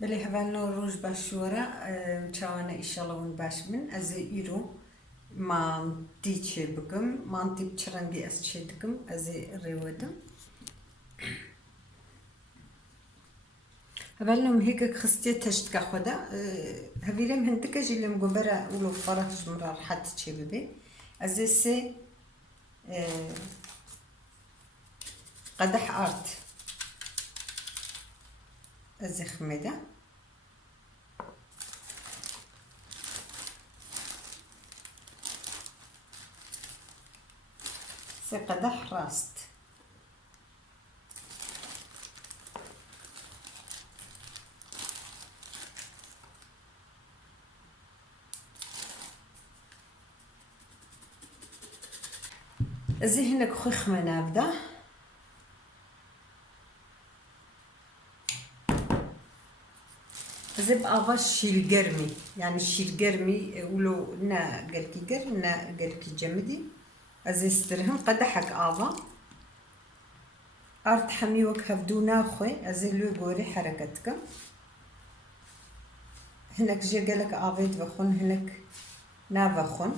بله هفالنا روز باشورا چاوانا ایشالا ون باش من از ایرو مانتی چه بکم مانتی بچرنگی از چه دکم از ریودم هفالنا مهيك خستي تشتكا خدا هفيلم هنتكا جيلم قبرا ولو فرح جمرار حتى چه ببي از سي قدح ارت از خميده سي قدح راست ازي هناك خخ منابدا زب أغاش شيلقرمي يعني الشيلقرمي ولو نا قركي قر نا قركي جمدي أزيسترهم قدحك آغا أرت حميوك هفدونا خوي أزيلو قوري حركتك هناك جي قالك آفيد بخون هناك نا بخون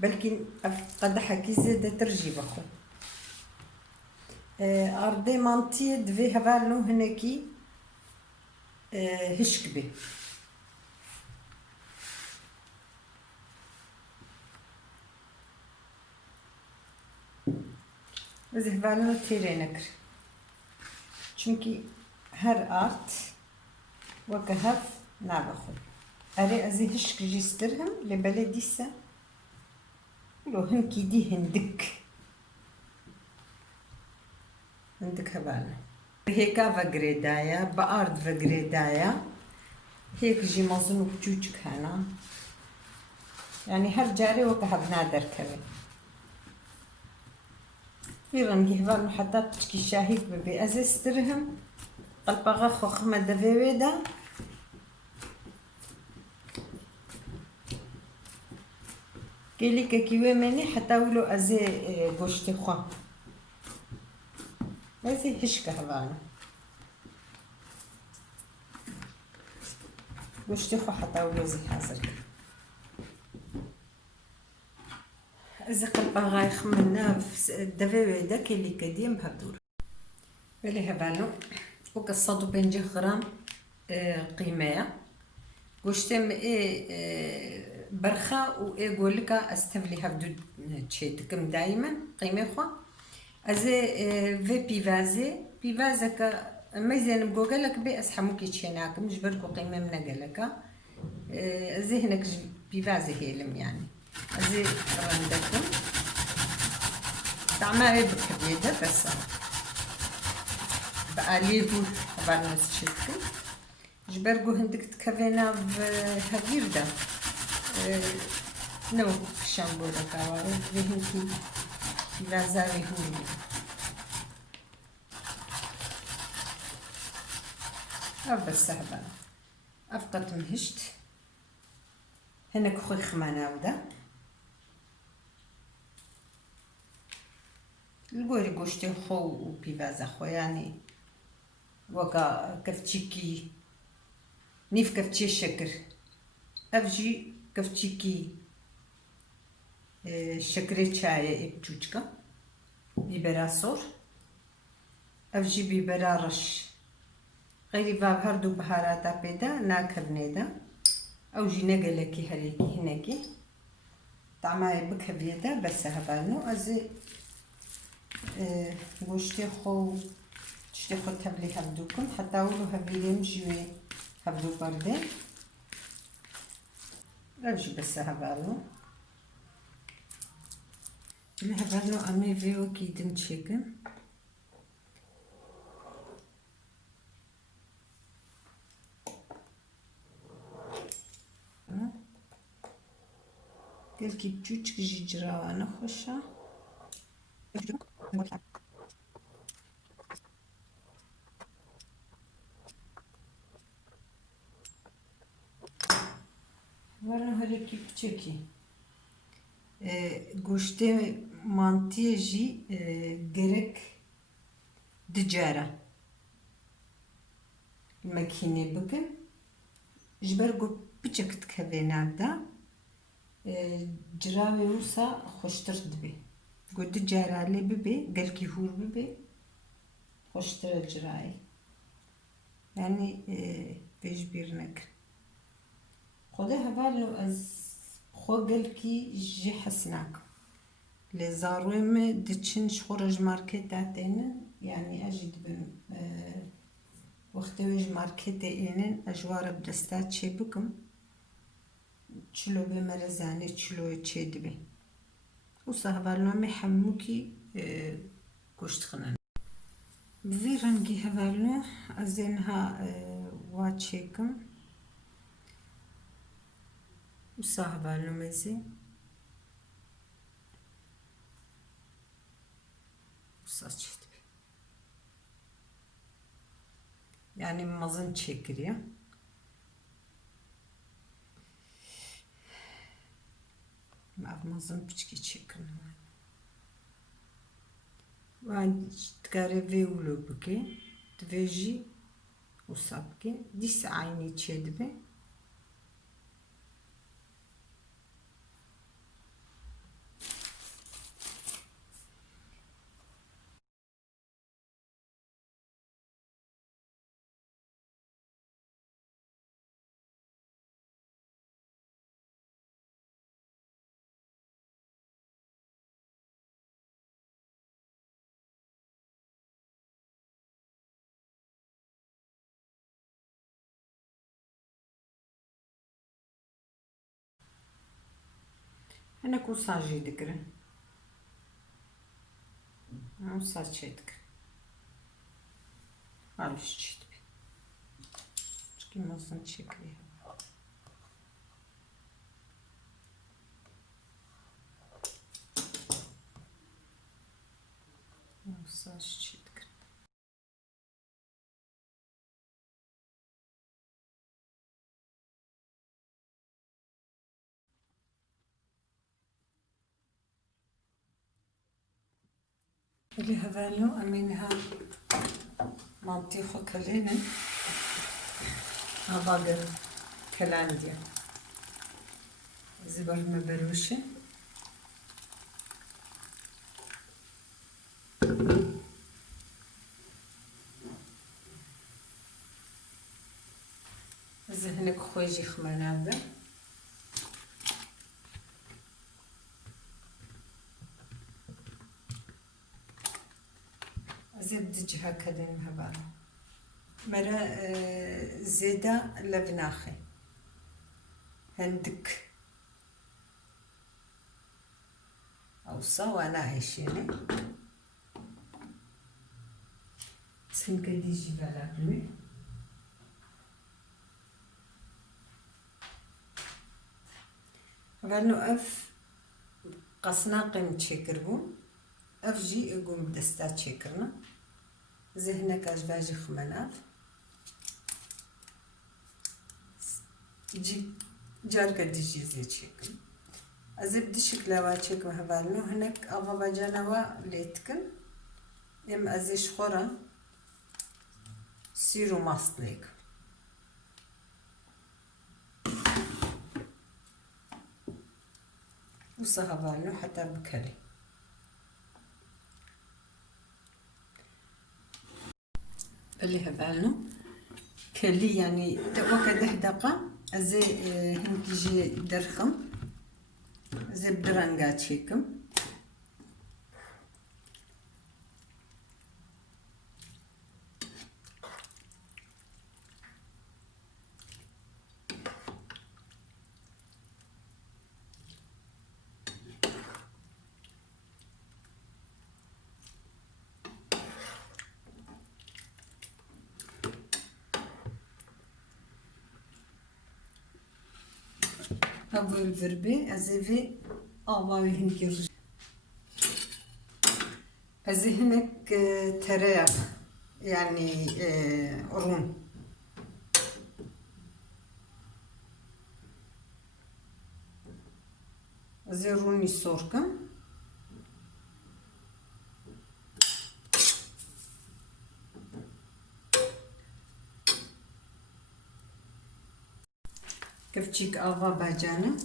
بلكن قدحك يزيد ترجي بخون أردي مانتي دفي هفالو هناكي هشكبي زهبالو تيرينكر çünkü her art وكهف نابخو أري أزي هشك جيسترهم لبلديسة لو هنكي دي هندك هبالنا هيكا فقريدايا بأرض فقريدايا هيك جي مظنو بجوجك هنا يعني هر جاري وكهف نادر كوي فيرن جهبالو حتى تشكي شاهيك ببي أزيسترهم قلبغا خوخمة دفيويدا كيلي كيوي مني حتى ولو أزي قوشتي خوا أزي هشكا هبالو قوشتي خوا حتى ولو زي حاضر أزي قلبغا يخمنا دفيويدا كيلي كديم هبدور بلي هبالو وكالصدو بنجي غرام قيمة قوشتم برخا وإيه قولكا أستفلي هفدو تشيتكم دايما قيمة خوا أزي في بيفازة كا ميزان بقولك بي أسحموكي تشيناكم جبركو قيمة من قالكا أزي هناك بيفازة هيلم يعني أزي رندكم طعمها بكبيدة بس بقاليبو بارنس تشيتكم جبرقو هندك تكفينا بهجيردا نو شامبورا كاوارو بهنكي لازاري هولي بس سهبة أفقت مهشت هناك خوي خمانا ودا القوري قوشتي خو وبيبازا خو يعني وكا كفتشيكي نيف كفتشي الشكر أفجي كفتشيكي شكري شاي بجوجكا بيبرا صور أفجي بيبرا رش غيري باب هردو بهاراتا بيدا ناكرني دا أو جي نقلكي هريكي هناكي طعمها بكبيدا بس هبالنو أزي وشتي خو تشتي خو تبلي هبدوكم حتى ولو هبيلي مجيوي هبدو باردين رجي بس هبالنو هبالنو أمي فيو كيدن تشيكن قالكي بجوجك جي جراوانا خوشا ورنا هريكي بتشكي گوشته مانتی جی گرک دجاره مکینه بکن جبر گو بچک تکوی نبدا جراوی وسا خوشتر دبی گو دی جرالی ببی گلکی هور ببی خوشتر الجرایی yani beş bir nek. Xoda hevalno az xo gelki ji hasnak. Le zaruy me diçin şxoraj market datenen yani ajid bin وقتی market enen ajwara bdesta çebikim çilo be merezane çilo çedibi. Usa hevalno me hammuki kuştxanan. بذي رنگي هفالو أزينها واتشيكم وصا هفالو مزي وصا تشتبي يعني مزن تشيكر يا مع مزن بشكي تشيكر وان تكاري فيولو بكي تفيجي وصابكي ديس عيني تشدبي أنا كوساجي دكرة أنا وساجي دكرة عارف تشتبي شكي مزن تشكلي وساجي دكرة اللي هذالو أمينها منطيخو كلينا هباقر كلانديا زبر مبروشة زهنك خويجي خمانابة زبد جهة كدن هبالو مرا زيدا لبناخي هندك أو صوانا عيشيني سنك ديجي بلابني غالنو أف قصنا قيم تشكربو أف جي يقوم بدستا تشكرنا ذهنك أجباجي خمناف جي جارك ديجي زي تشكر أزب دي شكلا واتشك مهبالنو هناك أغا بجانوا ليتكن إم أزيش خورا سيرو ماستليك وصهبالنو حتى بكري بلي هبالنو كلي يعني وكا 10 دقة أزي هم تيجي درخم زي بدرانقات شيكم هبو الفربي أزي في أعضاوي هنكي رجل أزي هناك تريق يعني قرون أزي روني سوركا كفتشيك افا باجانه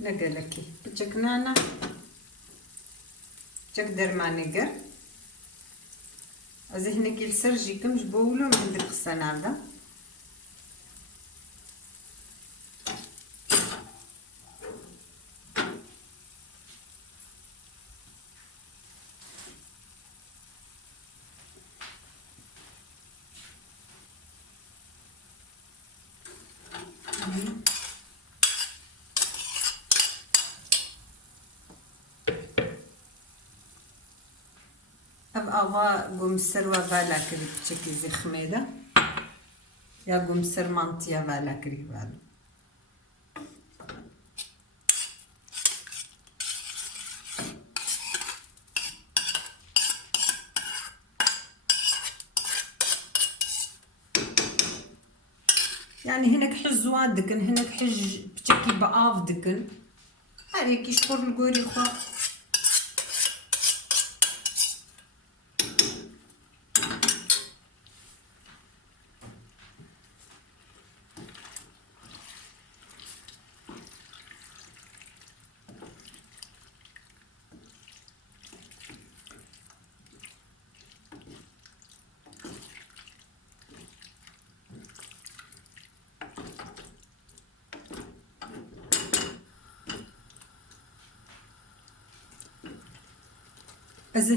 نقلكي بتشك نانا بتشك درمانيقر ازهنا كيل سرجيكم جبولو من عندك السنالة اب اغا قمسر وفالا كري بتشكي زي خميدة يا قمسر مانتيا فالا كري فالا يعني هناك حزوات دكن هناك حج بتشكي بقاف دكن هاريك يشكر القوري خوا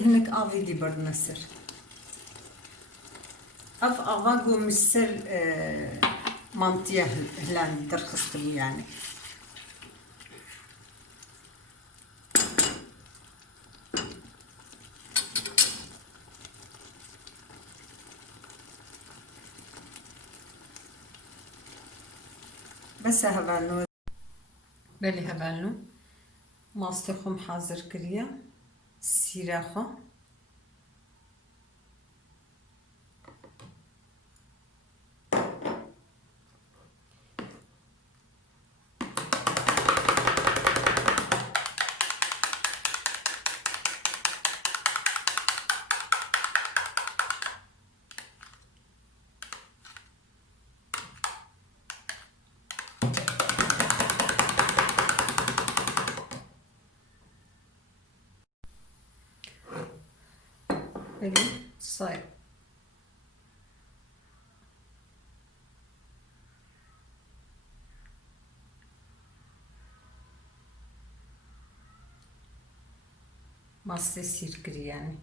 هناك افي دي برد مسر اف افاقو مسر مانتيا هلان درخصتو يعني بس هبالنو بلي هبالنو ماستخم حاضر كريا سيراخو بلي صاير ماستي سير كري يعني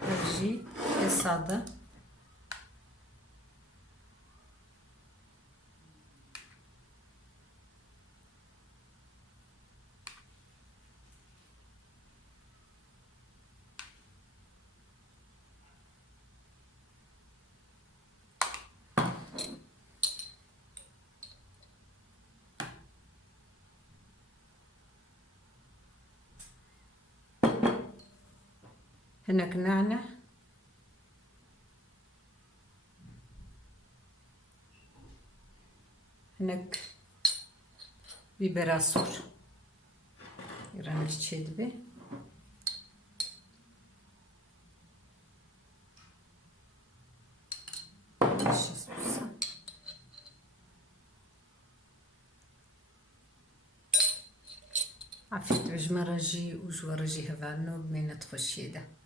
برجي الصادة هناك نعنع هناك بيبر اسود يرانش تشد به عفيت عجمة راجي وجوا راجي هفانو بمينة تخشي ده